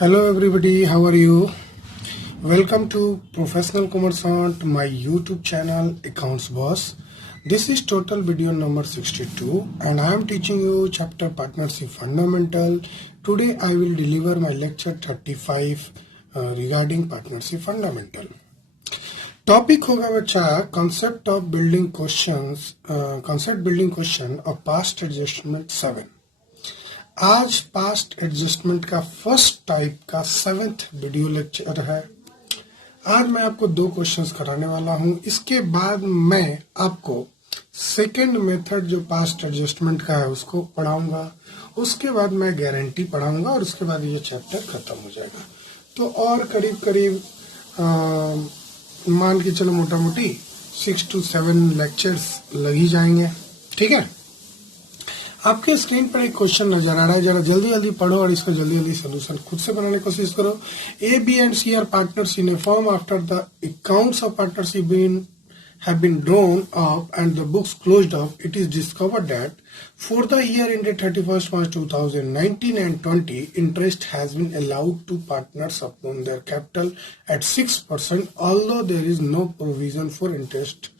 Hello everybody, how are you? Welcome to Professional Commerce on my YouTube channel Accounts Boss. This is total video number 62 and I am teaching you chapter Partnership Fundamental. Today I will deliver my lecture 35 regarding Partnership Fundamental. Topic होगा बच्चा concept building question of past adjustment 7. आज past adjustment का first type का 7th video lecture है। आज मैं आपको 2 questions कराने वाला हूं। इसके बाद मैं आपको सेकंड मेथड जो पास्ट एडजस्टमेंट का है उसको पढ़ाऊंगा। उसके बाद मैं गारंटी पढ़ाऊंगा और उसके बाद ये चैप्टर खत्म हो जाएगा। तो और करीब मान के चलो मोटा मोटी 6 to 7 लेक्चर्स लग ही जाएंगे। ठीक है, आपके स्क्रीन पर एक क्वेश्चन नजर आ रहा है, जरा जल्दी जल्दी पढ़ो और इसका जल्दी जल्दी सोल्यूशन खुद से बनाने की कोशिश करो। A B and C are partners in a firm after the accounts of partnership have been drawn up and the books closed up. It is discovered that for the year ended 31st March 2019 and 20, interest has been allowed to partners upon their capital at 6%, although there is no provision for interest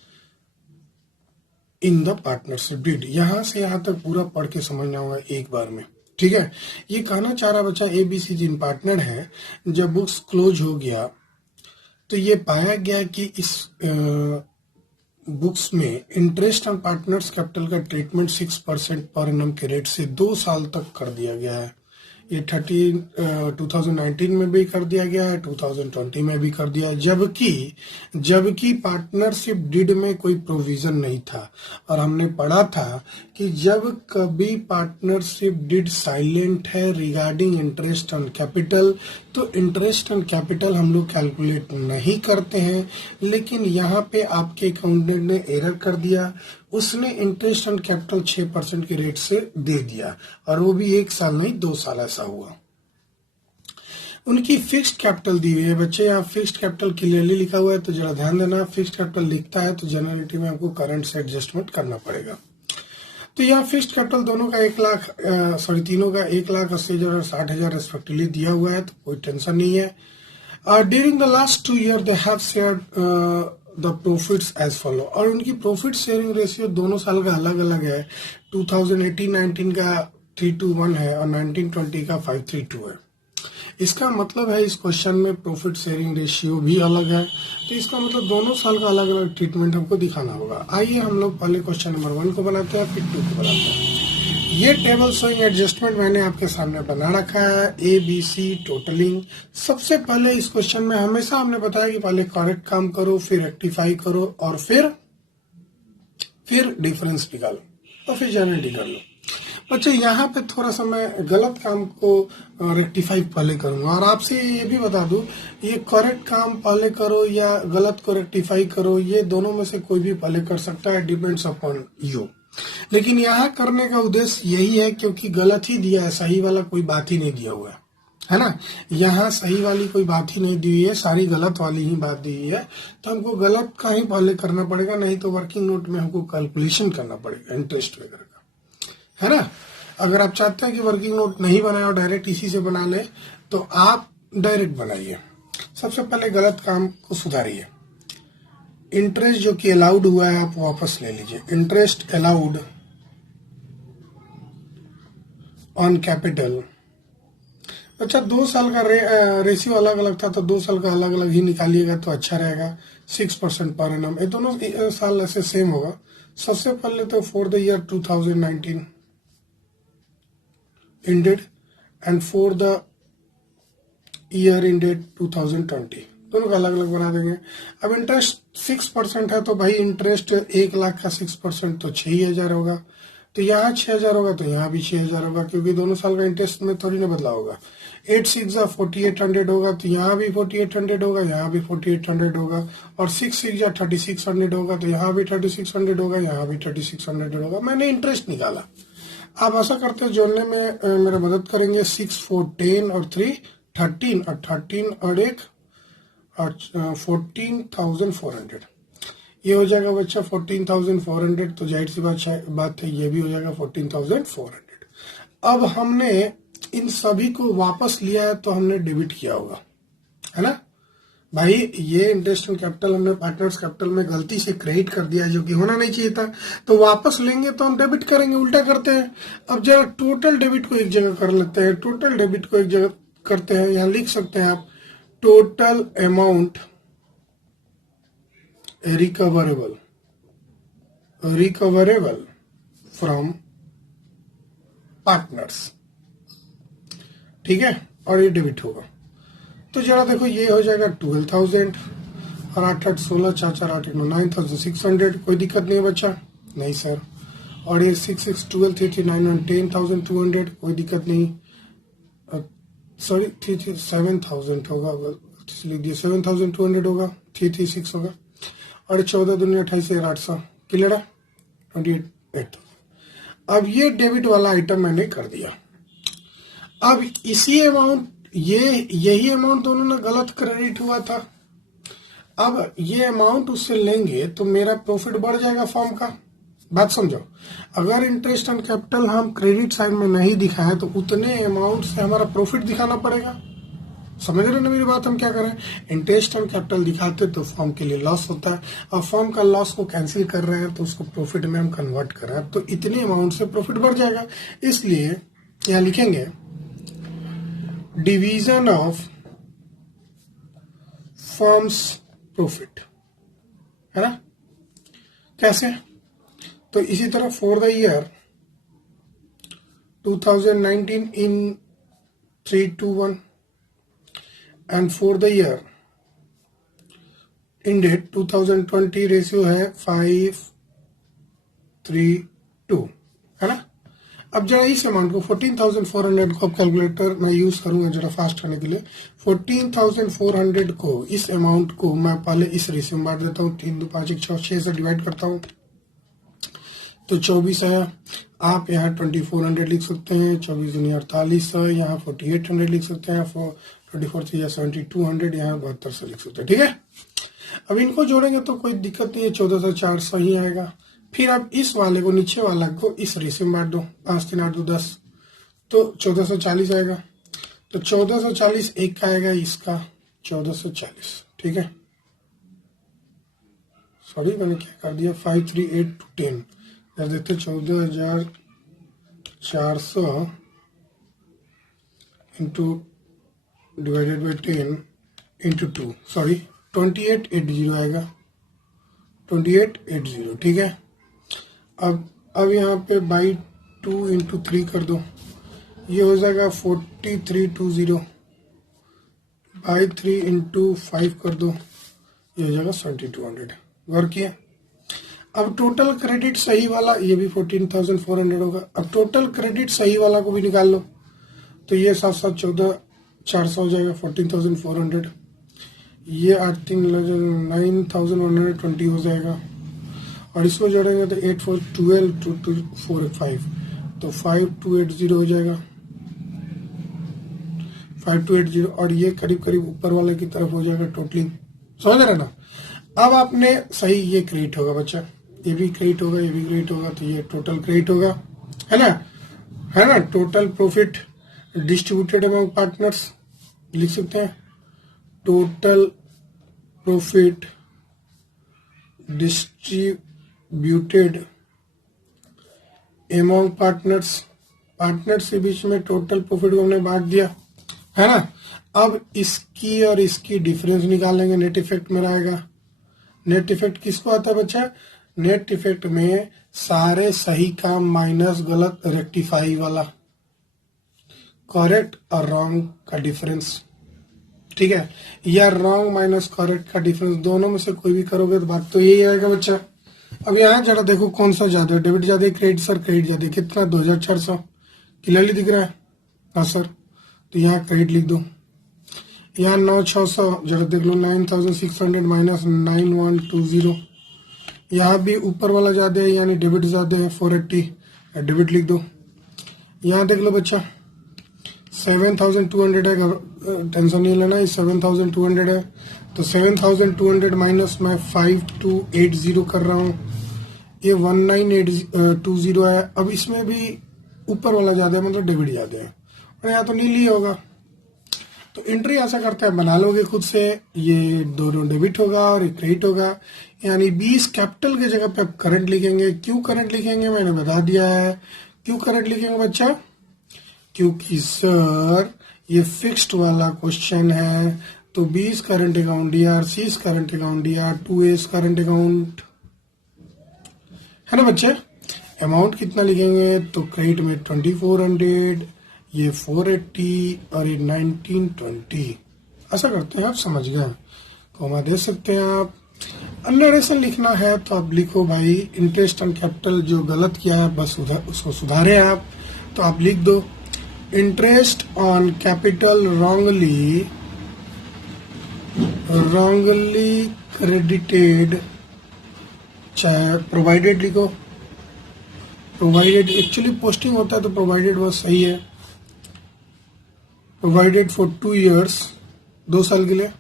in the partnership deed. यहां से यहां तक पूरा पढ़ के समझना होगा एक बार में। ठीक है, ये कहना चाह रहा बच्चा A B C Jin partner है, जब बुक्स क्लोज हो गया तो ये पाया गया कि इस बुक्स में इंटरेस्ट ऑन पार्टनर्स कैपिटल का ट्रीटमेंट 6% पर एनम के रेट से 2 साल तक कर दिया गया है। ये 2019 में भी कर दिया गया है, 2020 में भी कर दिया, जबकि पार्टनरशिप डीड में कोई प्रोविजन नहीं था। और हमने पढ़ा था कि जब कभी पार्टनरशिप डीड साइलेंट है रिगार्डिंग इंटरेस्ट ऑन कैपिटल, तो इंटरेस्ट ऑन कैपिटल हम लोग कैलकुलेट नहीं करते हैं। लेकिन यहाँ पे आपके अकाउंटेंट ने एरर कर दिया, उसने इंटरेस्ट ऑन कैपिटल 6% के रेट से दे दिया, और वो भी 1 साल नहीं 2 साल ऐसा हुआ। उनकी फिक्स्ड कैपिटल दी हुई है बच्चे, यहाँ फिक्स्ड कैपिटल क्लियरली लिखा हुआ है, तो जरा ध्यान देना। फिक्स्ड कैपिटल लिखता है तो जनरलिटी में आपको करंट से एडजस्टमेंट करना पड़ेगा। तो यहाँ फिक्स्ड कैपिटल दोनों का 1 लाख तीनों का 1,80,000 और 60,000 रेस्पेक्टिवली दिया हुआ है, तो कोई टेंशन नहीं है। During the last 2 year they have shared the profits as follow, और उनकी प्रॉफिट शेयरिंग रेशियो दोनों साल का अलग अलग है। 2018-19 का 3:1 है और 19-20 का 5:2 है। इसका मतलब है इस क्वेश्चन में प्रॉफिट शेयरिंग रेशियो भी अलग है, तो इसका मतलब दोनों साल का अलग अलग ट्रीटमेंट हमको दिखाना होगा। आइए हम लोग पहले क्वेश्चन नंबर 1 को बनाते हैं, फिर 2 को बनाते हैं। ये टेबल शोइंग एडजस्टमेंट मैंने आपके सामने बना रखा है, ए बी सी टोटलिंग। सबसे पहले इस क्वेश्चन में हमेशा हमने बताया कि पहले करेक्ट काम करो, फिर रेक्टिफाई करो, और फिर डिफरेंस निकालो, और फिर जनरलिटी कर लो। बच्चे यहाँ पे थोड़ा सा मैं गलत काम को रेक्टिफाई पहले करूंगा, और आपसे ये भी बता दूं, ये करेक्ट काम पहले करो या गलत को रेक्टिफाई करो, ये दोनों में से कोई भी पहले कर सकता है, डिपेंड्स अपॉन यू। लेकिन यहाँ करने का उद्देश्य यही है क्योंकि गलत ही दिया है, सही वाला कोई बात ही नहीं दिया हुआ है ना। यहाँ सही वाली कोई बात ही नहीं दी हुई है, सारी गलत वाली ही बात दी हुई है, तो हमको गलत का ही पहले करना पड़ेगा, नहीं तो वर्किंग नोट में हमको कैलकुलेशन करना पड़ेगा इंटरेस्ट वगैरह का, है ना। अगर आप चाहते हैं कि वर्किंग नोट नहीं बनाए और डायरेक्ट इसी से बना ले, तो आप डायरेक्ट बनाइए। सबसे पहले गलत काम को सुधारिए। इंटरेस्ट जो कि अलाउड हुआ है आप वापस ले लीजिए। इंटरेस्ट अलाउड ऑन कैपिटल, अच्छा 2 साल का रेशियो अलग अलग था, तो 2 साल का अलग अलग ही निकालिएगा तो अच्छा रहेगा। 6% पर एनम, ये दोनों साल ऐसे सेम होगा। सबसे पहले तो for the year 2019 ended and for the year ended 2020, दोनों का अलग अलग बना देंगे। अब इंटरेस्ट 6% है, तो भाई इंटरेस्ट 1 लाख का 6% तो 6,000 होगा, तो यहाँ 6,000 होगा तो यहाँ भी 6,000 होगा, क्योंकि दोनों साल का इंटरेस्ट में थोड़ी ना बदला होगा। 8 6 4800 होगा, तो यहाँ भी 4800 होगा, यहाँ भी 4800 होगा, और 6 6 3600 होगा, तो यहाँ भी 3600 होगा, यहाँ भी 3600 होगा। मैंने इंटरेस्ट निकाला। आप ऐसा करते हैं, जोड़ने में मेरा मदद करेंगे। 6 4 10 और 3 13 और 13 और 1 और 14,400, ये हो जाएगा बच्चा 14,400। तो जाहिर सी बात है ये भी हो जाएगा 14,400। अब हमने इन सभी को वापस लिया है तो हमने डेबिट किया होगा, है ना भाई। ये इंटरेस्ट ऑन कैपिटल हमने पार्टनर्स कैपिटल में गलती से क्रेडिट कर दिया जो कि होना नहीं चाहिए था, तो वापस लेंगे तो हम डेबिट करेंगे, उल्टा करते हैं। अब जरा टोटल डेबिट को एक जगह कर लेते हैं, टोटल डेबिट को एक जगह करते हैं, यहां लिख सकते हैं आप total amount recoverable from partners, ठीक है, और ये डेबिट होगा। तो जरा देखो ये हो जाएगा 12,000 और 8 8 16 4 4 8 9 9,600, कोई दिक्कत नहीं है बच्चा, नहीं सर। और ये 6 6 12 3 3 9 9 10,200, कोई दिक्कत नहीं, सॉरी 3 3 7,000 होगा, लिख दिया 7,200 होगा, 3 3 6 होगा, और 14 दूनी 28 800, क्लियर है, 28,000। अब ये डेबिट वाला आइटम मैंने कर दिया। अब इसी अमाउंट यही अमाउंट दोनों ने गलत क्रेडिट हुआ था। अब ये अमाउंट उससे लेंगे तो मेरा प्रॉफिट बढ़ जाएगा फॉर्म का। बात समझो, अगर इंटरेस्ट ऑन कैपिटल हम क्रेडिट साइड में नहीं दिखाएं तो उतने अमाउंट से हमारा प्रॉफिट दिखाना पड़ेगा। समझ रहे ना मेरी बात? हम क्या करें, इंटरेस्ट ऑन कैपिटल दिखाते तो फॉर्म के लिए लॉस होता है, और फॉर्म का लॉस को कैंसिल कर रहे हैं तो उसको प्रॉफिट में हम कन्वर्ट कर रहे हैं, तो इतने अमाउंट से प्रॉफिट बढ़ जाएगा। इसलिए यहां लिखेंगे डिवीजन ऑफ फर्म्स प्रॉफिट, है ना, कैसे? तो इसी तरह for the year 2019 in 3:1 and for the year ended 2020 ratio है 5:3:2, है ना। अब जरा इस अमाउंट को 14,400 को अब कैलकुलेटर में यूज करूंगा जरा फास्ट करने के लिए। 14,400 को, इस अमाउंट को मैं पहले इस रेशियो में बांट देता हूँ, 3 2 5 1 6 से डिवाइड करता हूँ तो 24 है। आप यहाँ 2400 लिख सकते हैं, 24 दूनी 48 है, यहाँ 4800 लिख सकते हैं, 24 से या 7200, यहाँ 72 से लिख सकते हैं, ठीक है। अब इनको जोड़ेंगे तो कोई दिक्कत नहीं है, 14,400 ही आएगा। फिर आप इस वाले को, नीचे वाला को इस रेशियो में बांट दो, 5 3 8 2 10, तो 1440 आएगा। तो 1440 एक का आएगा, इसका 1440, ठीक है। सॉरी मैंने क्या कर दिया, 5 3 8 10 कर देते, 14,400 into divided by 10 into 2, sorry 2880 आएगा, 2880, ठीक है। अब यहाँ पे बाई 2 इंटू 3 कर दो, ये हो जाएगा 4320, बाई 3 इंटू 5 कर दो, ये हो जाएगा 7200। गौर किया? अब टोटल क्रेडिट सही वाला, ये भी 14,400 होगा। अब टोटल क्रेडिट सही वाला को भी निकाल लो, तो ये 7 7 14,400 हो जाएगा, 14,400, ये 8 3 9,120 हो जाएगा, और इसको जोड़ेंगे तो 8 4 12 2 2 4 5, तो 5280 हो जाएगा, 5280, और ये करीब करीब ऊपर वाले की तरफ हो जाएगा टोटली। समझ रहे ना? अब आपने सही, ये क्रेडिट होगा बच्चा, ये भी क्रेडिट होगा, ये भी क्रेडिट होगा, तो ये टोटल क्रेडिट होगा, है ना, है ना। Total profit distributed among partners लिख सकते हैं, total profit distributed among partners, partners के बीच में टोटल प्रॉफिट को हमने बांट दिया, है ना। अब इसकी और इसकी डिफरेंस निकालेंगे, नेट इफेक्ट में आएगा। नेट इफेक्ट किसको आता है बच्चा? नेट इफेक्ट में सारे सही काम माइनस गलत रेक्टिफाई वाला, करेक्ट और रॉन्ग का डिफरेंस, ठीक है, या रॉन्ग माइनस करेक्ट का डिफरेंस, दोनों में से कोई भी करोगे तो बात तो यही आएगा बच्चा। अब यहाँ जरा देखो कौन सा ज्यादा है, डेबिट ज्यादा, क्रेडिट सर क्रेडिट ज्यादा, कितना 2,400 क्लियरली दिख रहा है, हाँ सर, तो यहाँ क्रेडिट लिख दो। यहाँ 9,600 जरा देख लो, 9,600 माइनस 9,120, यहाँ भी ऊपर वाला ज्यादा है यानी डेबिट ज्यादा है, 480 डेबिट लिख दो। यहाँ देख लो बच्चा 7,200 है, टेंशन नहीं लेना, 7,200 है, तो 7,200 माइनस मैं 5280 कर रहा हूँ, ये 1920 है। अब इसमें भी ऊपर वाला ज्यादा है, मतलब डेबिट ज्यादा है, और यहाँ तो नील ही होगा। तो एंट्री ऐसा करते हैं, बना लोगे खुद से, ये दोनों डेबिट होगा और एक क्रेडिट होगा, यानी 20 कैपिटल की जगह पे आप करंट लिखेंगे। क्यों करंट लिखेंगे मैंने बता दिया है। क्यों करंट लिखेंगे बच्चा? क्योंकि सर ये फिक्स्ड वाला क्वेश्चन है, तो 20 करंट अकाउंट दिया, 30 करंट अकाउंट दिया, 2 करंट अकाउंट है ना बच्चे। अमाउंट कितना लिखेंगे? तो क्रेडिट में 2400, ये 480 और ये 1920। ऐसा करते हैं, आप समझ गए। कॉमा दे सकते हैं आप। अंडररेशन लिखना है तो आप लिखो भाई, इंटरेस्ट ऑन कैपिटल जो गलत किया है बस उसको सुधारे आप, तो आप लिख दो interest on capital wrongly credited, चाहे प्रोवाइडेड लिखो। प्रोवाइडेड एक्चुअली पोस्टिंग होता है तो प्रोवाइडेड बस सही है। प्रोवाइडेड फॉर 2 years, 2 साल के लिए।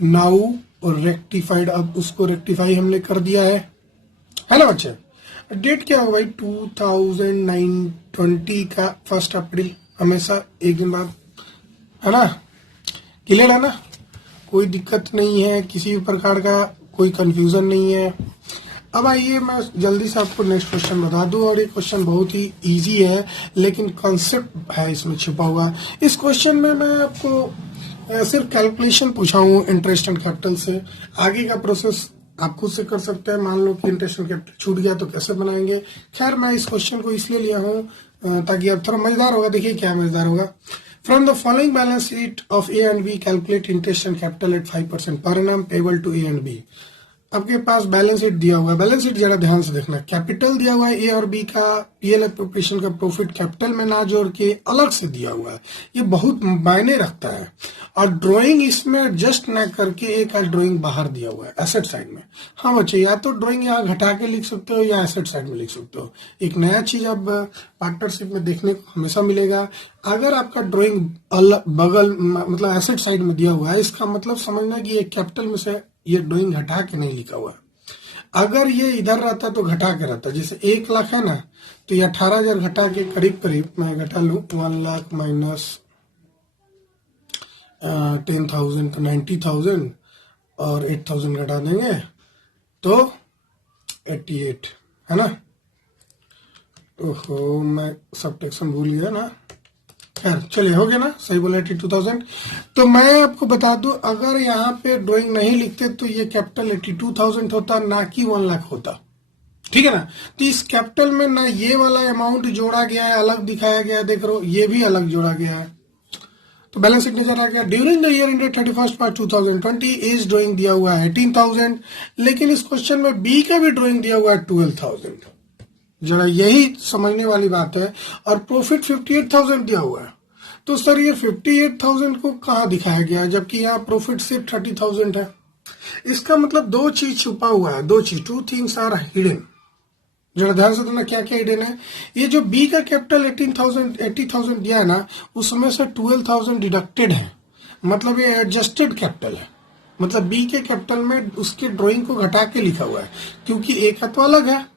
नाउ और रेक्टिफाइड, अब उसको रेक्टिफाई हमने कर दिया है ना बच्चे। डेट क्या होगा भाई? 2020 का 1 अप्रैल, हमेशा एक दिन बाद, है ना। क्लियर है ना? कोई दिक्कत नहीं है, किसी भी प्रकार का कोई कंफ्यूजन नहीं है। अब आइए मैं जल्दी से आपको नेक्स्ट क्वेश्चन बता दूं, और ये क्वेश्चन बहुत ही इजी है लेकिन कॉन्सेप्ट है इसमें छिपा हुआ। इस क्वेश्चन में मैं आपको सिर्फ कैलकुलेशन पूछा हूँ इंटरेस्ट एंड कैपिटल से। आगे का प्रोसेस आप खुद से कर सकते हैं। मान लो कि इंटरेस्ट एंड कैपिटल छूट गया तो कैसे बनाएंगे। खैर मैं इस क्वेश्चन को इसलिए लिया हूँ ताकि अब थोड़ा मजेदार होगा। देखिए क्या मजेदार होगा। From the following balance sheet of A and B calculate interest and capital at 5% per annum payable to A and B. आपके पास बैलेंस शीट दिया हुआ है। बैलेंस शीट जरा ध्यान से देखना। कैपिटल दिया हुआ है ए और बी का, पीएल एप्रोप्रिएशन का प्रॉफिट कैपिटल में ना जोड़ के अलग से दिया हुआ है। ये बहुत मायने रखता है। और ड्राइंग इसमें एडजस्ट ना करके एक ड्राइंग बाहर दिया हुआ है एसेट साइड में। हाँ बच्चे, या तो ड्राइंग यहाँ घटा के लिख सकते हो या एसेट साइड में लिख सकते हो। एक नया चीज अब पार्टनरशिप में देखने को हमेशा मिलेगा। अगर आपका ड्राइंग बगल मतलब एसेट साइड में दिया हुआ है, इसका मतलब समझना कि ये कैपिटल में से ये ड्राइंग घटा के नहीं लिखा हुआ है। अगर ये इधर रहता तो घटा के रहता। जैसे 1 लाख है ना, तो ये 18,000 घटा के करीब करीब मैं घटा लूं 1 लाख माइनस 10,000 तो 90,000 और 8,000 घटा देंगे तो 88, है ना। ओहो मैं सब्ट्रैक्शन भूल गया ना। खैर चलिए, हो गया ना, सही बोला 82,000। तो मैं आपको बता दूं, अगर यहाँ पे ड्राइंग नहीं लिखते तो ये कैपिटल 82,000 होता, ना कि 1 लाख होता। ठीक है ना। तो इस कैपिटल में ना ये वाला अमाउंट जोड़ा गया है, अलग दिखाया गया है, देख रहे हो, ये भी अलग जोड़ा गया है। तो बैलेंस शीट नजर आ गया। During the year ended 31 March 2020 as drawing दिया हुआ है 18,000, लेकिन इस क्वेश्चन में बी का भी ड्राइंग दिया हुआ है 12,000। जरा यही समझने वाली बात है। और प्रॉफिट 58,000 दिया हुआ है। तो सर ये 58,000 को कहाँ दिखाया गया, जबकि यहाँ प्रॉफिट सिर्फ 30,000 है। इसका मतलब 2 चीज छुपा हुआ है। 2 चीज, 2 थिंग्स आर हिडन। जरा ध्यान से देखना क्या क्या हिडन है। ये जो बी का कैपिटल 80,000 दिया है ना, उसमें से 12,000 डिडक्टेड है। मतलब ये एडजस्टेड कैपिटल है। मतलब बी के कैपिटल में उसके ड्राइंग को घटा के लिखा हुआ है, क्योंकि एक का तो अलग है,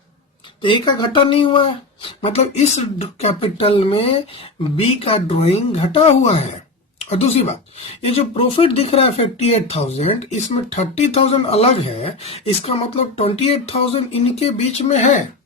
तो एक का घटा नहीं हुआ है। मतलब इस कैपिटल में बी का ड्राइंग घटा हुआ है। और दूसरी बात, ये जो प्रॉफिट दिख रहा है 58,000, इसमें 30,000 अलग है। इसका मतलब 28,000 इनके बीच में है।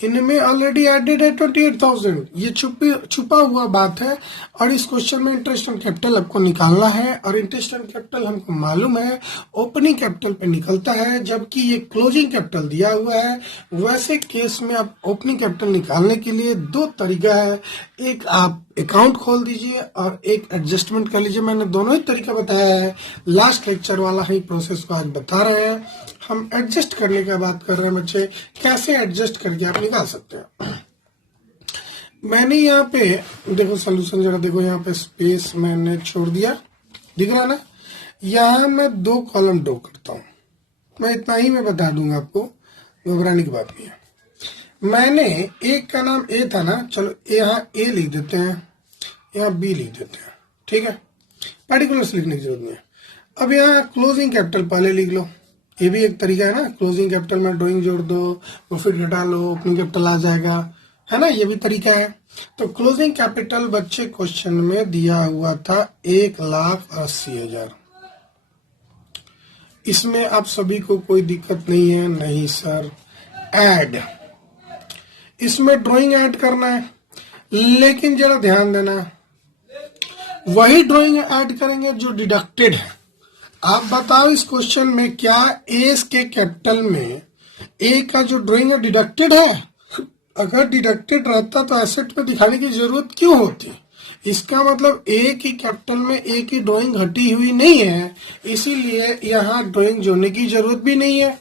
इनमें ऑलरेडी एडेड है 28,000। ये छुपा हुआ बात है। और इस क्वेश्चन में इंटरेस्ट ऑन कैपिटल आपको निकालना है, और इंटरेस्ट ऑन कैपिटल हमको मालूम है ओपनिंग कैपिटल पे निकलता है, जबकि ये क्लोजिंग कैपिटल दिया हुआ है। वैसे केस में आप ओपनिंग कैपिटल निकालने के लिए 2 तरीका है। एक आप अकाउंट खोल दीजिए और एक एडजस्टमेंट कर लीजिए। मैंने दोनों ही तरीका बताया है। लास्ट लेक्चर वाला ही प्रोसेस को आज बता रहे हैं। हम एडजस्ट करने की बात कर रहे हैं बच्चे, कैसे एडजस्ट करके आप निकाल सकते हैं। मैंने यहाँ पे देखो सोल्यूशन, जरा देखो यहाँ पे स्पेस मैंने छोड़ दिया, दिख रहा ना। यहाँ मैं 2 कॉलम ड्रॉ करता हूँ। मैं इतना ही मैं बता दूंगा आपको, घबराने की बात नहीं है। मैंने एक का नाम ए था ना, चलो यहाँ ए लिख देते हैं, यहाँ बी लिख देते हैं। ठीक है, पार्टिकुलर्स लिखने की जरूरत नहीं है। अब यहाँ क्लोजिंग कैपिटल पहले लिख लो। ये भी एक तरीका है ना। क्लोजिंग कैपिटल में ड्राइंग जोड़ दो, प्रॉफिट घटा लो, ओपनिंग कैपिटल आ जाएगा, है ना, ये भी तरीका है। तो क्लोजिंग कैपिटल बच्चे क्वेश्चन में दिया हुआ था 1,80,000। इसमें आप सभी को कोई दिक्कत नहीं है? नहीं सर। ऐड, इसमें ड्राइंग ऐड करना है, लेकिन जरा ध्यान देना, वही ड्राइंग ऐड करेंगे जो डिडक्टेड है। आप बताओ इस क्वेश्चन में क्या एस के कैपिटल में ए का जो ड्राइंग है डिडक्टेड है? अगर डिडक्टेड रहता तो एसेट में दिखाने की जरूरत क्यों होती? इसका मतलब ए की कैपिटल में ए की ड्राइंग घटी हुई नहीं है, इसीलिए यहाँ ड्राइंग जोड़ने की जरूरत भी नहीं है,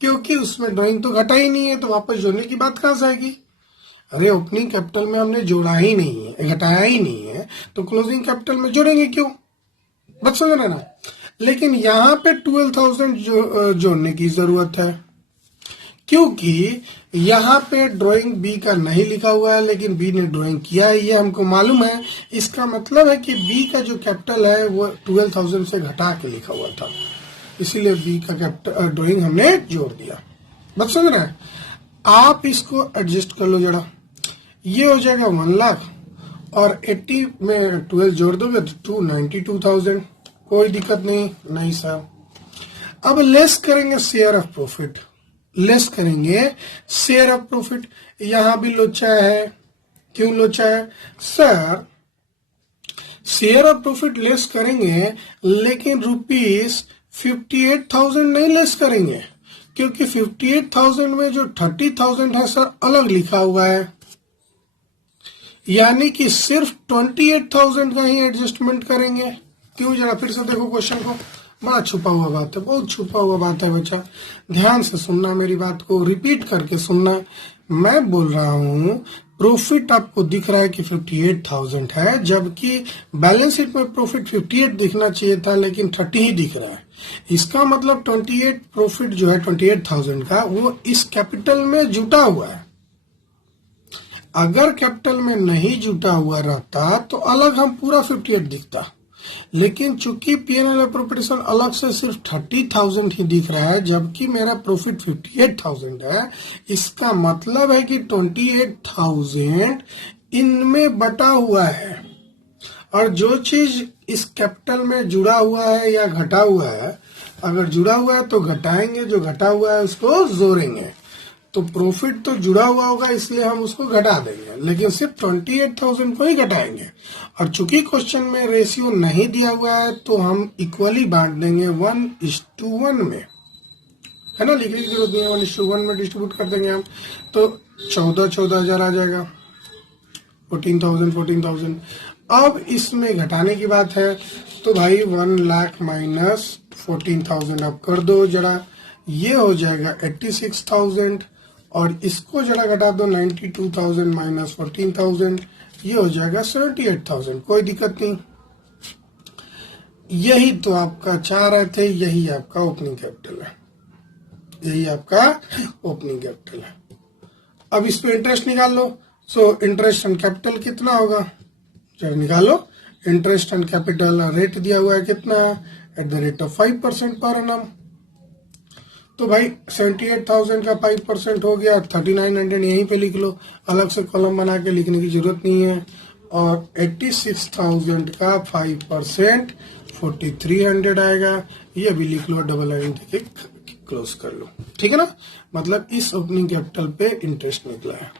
क्योंकि उसमें ड्राइंग तो घटा ही नहीं है, तो वापस जोड़ने की बात कहां से आएगी? अरे ओपनिंग कैपिटल में हमने जोड़ा ही नहीं है, घटाया ही नहीं है, तो क्लोजिंग कैपिटल में जोड़ेंगे क्यों? बस समझ रहे ना। लेकिन यहाँ पे 12,000 जोड़ने की जरूरत है, क्योंकि यहाँ पे ड्राइंग बी का नहीं लिखा हुआ है, लेकिन बी ने ड्राइंग किया है, ये हमको मालूम है। इसका मतलब है कि बी का जो कैपिटल है वो 12,000 से घटा के लिखा हुआ था, इसीलिए बी का कैपिटल ड्राइंग हमने जोड़ दिया। बस समझ रहे हैं? आप इसको एडजस्ट कर लो जरा, ये हो जाएगा 1 लाख और 80 में 12 जोड़ दोगे तो 292,000। कोई दिक्कत नहीं? नहीं सर। अब लेस करेंगे शेयर ऑफ प्रॉफिट, लेस करेंगे शेयर ऑफ प्रॉफिट। यहां भी लोचा है। क्यों लोचा है sir? Share of profit less करेंगे, लेकिन ₹58,000 नहीं लेस करेंगे, क्योंकि 58,000 में जो 30,000 है सर अलग लिखा हुआ है, यानी कि सिर्फ 28,000 का ही एडजस्टमेंट करेंगे। क्यों? जरा फिर से देखो क्वेश्चन को, बड़ा छुपा हुआ बात है, बहुत छुपा हुआ बात है बच्चा। ध्यान से सुनना, मेरी बात को रिपीट करके सुनना। मैं बोल रहा हूं प्रॉफिट आपको दिख रहा है कि 58,000 है, जबकि बैलेंस शीट में प्रॉफिट 58 दिखना चाहिए था, लेकिन 30 ही दिख रहा है। इसका मतलब 28 प्रॉफिट जो है 28,000 का, वो इस कैपिटल में जुटा हुआ है। अगर कैपिटल में नहीं जुटा हुआ रहता तो अलग हम पूरा 58 दिखता, लेकिन चूंकि पीएनएल अप्रोप्रिएशन अलग से सिर्फ 30,000 ही दिख रहा है, जबकि मेरा प्रॉफिट 58,000 है। इसका मतलब है कि 28,000 इनमें बटा हुआ है, और जो चीज इस कैपिटल में जुड़ा हुआ है या घटा हुआ है, अगर जुड़ा हुआ है तो घटाएंगे, जो घटा हुआ है उसको जोड़ेंगे। तो प्रॉफिट तो जुड़ा हुआ होगा, इसलिए हम उसको घटा देंगे, लेकिन सिर्फ 28,000 को ही घटाएंगे। और चूंकि क्वेश्चन में रेशियो नहीं दिया हुआ है, तो हम इक्वली बांट देंगे 1:1 में, है ना। लिखने की जरूरत नहीं है, 1:1 में डिस्ट्रीब्यूट कर देंगे हम, तो 14,000 आ जाएगा, 14,000। अब इसमें घटाने की बात है, तो भाई 1 लाख माइनस 14,000 आप कर दो जरा, ये हो जाएगा 86,000, और इसको जरा घटा दो 92,000 माइनस 14,000, ये हो जाएगा 78,000। कोई दिक्कत नहीं। यही तो आपका चाह रहे थे, यही आपका ओपनिंग कैपिटल है, यही आपका ओपनिंग कैपिटल है। अब इस पे इंटरेस्ट निकाल लो। सो इंटरेस्ट ऑन कैपिटल कितना होगा, चलो निकालो। इंटरेस्ट ऑन कैपिटल रेट दिया हुआ है कितना, at the rate of 5% per annum. तो भाई 78,000 का 5% हो गया, 3900 यहीं पे लिख लो, अलग से कॉलम बना के लिखने की जरूरत नहीं है। और 86,000 का 5% 4300 आएगा, ये भी लिख लो, डबल लाइन देके क्लोज कर लो, ठीक है ना। मतलब इस ओपनिंग कैपिटल पे इंटरेस्ट निकला है।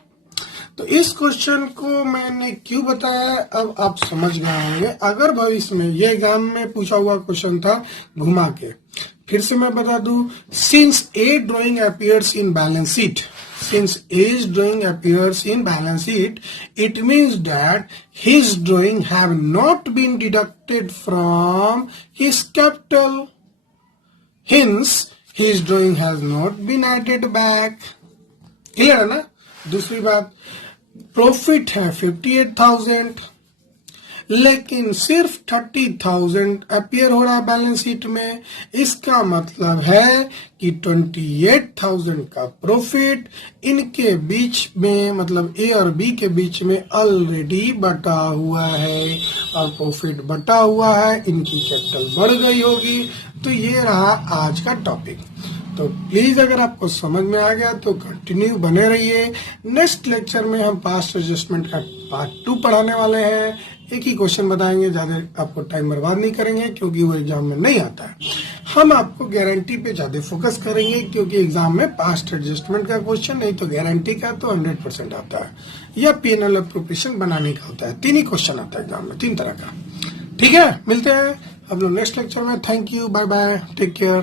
तो इस क्वेश्चन को मैंने क्यों बताया, अब आप समझ गए होंगे। अगर भविष्य में ये एग्जाम में पूछा हुआ क्वेश्चन था घुमा के, फिर से मैं बता दूं, since A drawing appears in balance sheet, since A's drawing appears in balance sheet, it means that his drawing have not been deducted from his capital. Hence, his drawing has not been added back. Clear है ना। दूसरी बात, profit है 58,000, लेकिन सिर्फ 30,000 appear हो रहा है बैलेंस शीट में। इसका मतलब है कि 28,000 का प्रॉफिट इनके बीच में, मतलब ए और बी के बीच में ऑलरेडी बटा हुआ है, और प्रॉफिट बटा हुआ है, इनकी कैपिटल बढ़ गई होगी। तो ये रहा आज का टॉपिक। तो प्लीज अगर आपको समझ में आ गया तो कंटिन्यू बने रहिए। नेक्स्ट लेक्चर में हम पास्ट एडजस्टमेंट का पार्ट 2 पढ़ाने वाले हैं। एक ही क्वेश्चन बताएंगे, ज्यादा आपको टाइम बर्बाद नहीं करेंगे क्योंकि वो एग्जाम में नहीं आता है। हम आपको गारंटी पे ज्यादा फोकस करेंगे क्योंकि एग्जाम में पास्ट एडजस्टमेंट का क्वेश्चन नहीं तो गारंटी का तो 100% आता है, या पीएनएल अप्रोप्रिएशन बनाने का होता है। 3 ही क्वेश्चन आता है एग्जाम में, 3 तरह का। ठीक है, मिलते हैं हम लोग नेक्स्ट लेक्चर में। Thank you, bye bye, take care.